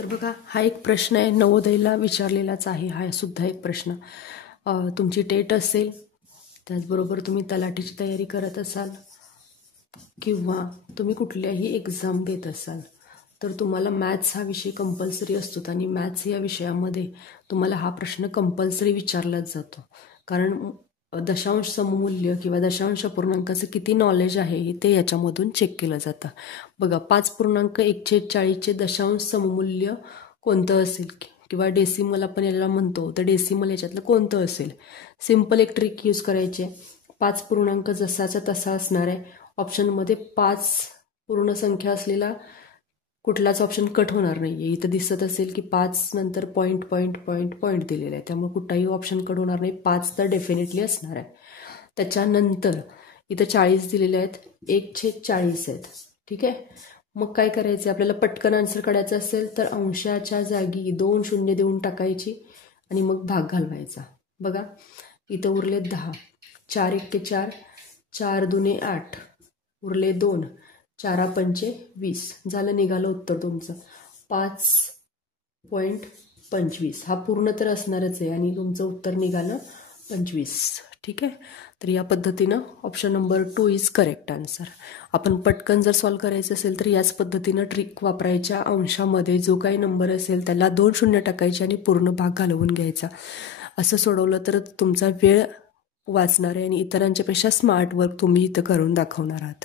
तर बघा, हा एक प्रश्न आहे, नवोदयला विचारलेलाच आहे. हा सुद्धा एक प्रश्न. तुमची टेट असेल, त्याचबरोबर तुम्ही तलाठीची तयारी करत असाल किंवा तुम्ही कुठल्याही एक्झाम देत असाल, तर तुम्हाला मॅथ्स हा विषय कंपल्सरी असतो आणि मॅथ्स या विषयामध्ये तुम्हाला हा प्रश्न कंपल्सरी विचारलाच जातो. कारण दशांश सममूल्य किंवा दशांश अपूर्णांकाचं किती नॉलेज आहे ते याच्यामधून चेक केलं जातं. बघा, 5.1/40चे दशांश सममूल्य कोणतं असेल किंवा डेसिमल आपण याला म्हणतो, तर डेसिमल याच्यातलं कोणतं असेल. सिम्पल एक ट्रिक यूज करायची आहे. 5 पूर्णांक जसाचा तसा असणार आहे. ऑप्शनमध्ये 5 पूर्ण संख्या असलेला कुठलाच ऑप्शन कट होणार नाही. इथं दिसत असेल की 5 नंतर पॉईंट पॉईंट पॉईंट पॉईंट दिलेलं आहे, त्यामुळे कुठलाही ऑप्शन कट होणार नाही. 5 तर डेफिनेटली असणार आहे. त्याच्यानंतर इथं 40 दिलेले आहेत, 1/40 आहेत. ठीक आहे. मग काय करायचं, आपल्याला पटकन आन्सर काढायचा असेल तर अंशाच्या जागी 2 शून्य देऊन टाकायची आणि मग भाग घालवायचा. बघा, इथं उरले 10, 4 1 4, 4 2 8, उरले 2, 4 5 20. झालं, निघालं उत्तर तुमचं 5.25. हा पूर्ण तर असणारच आहे आणि तुमचं उत्तर निघालं 25. ठीक आहे. तर या पद्धतीनं option number 2 is correct answer. आपण पटकन जर सॉल्व करायचं असेल तर याच पद्धतीनं ट्रिक वापरायच्या. अंशामध्ये जो काही नंबर असेल त्याला 2 शून्य टाकायचे आणि पूर्ण भाग घालवून घ्यायचा. असं सोडवलं तर तुमचा वेळ वाचणार आहे आणि इतरांच्यापेक्षा स्मार्ट वर्क तुम्ही इथं करून दाखवणार आहात.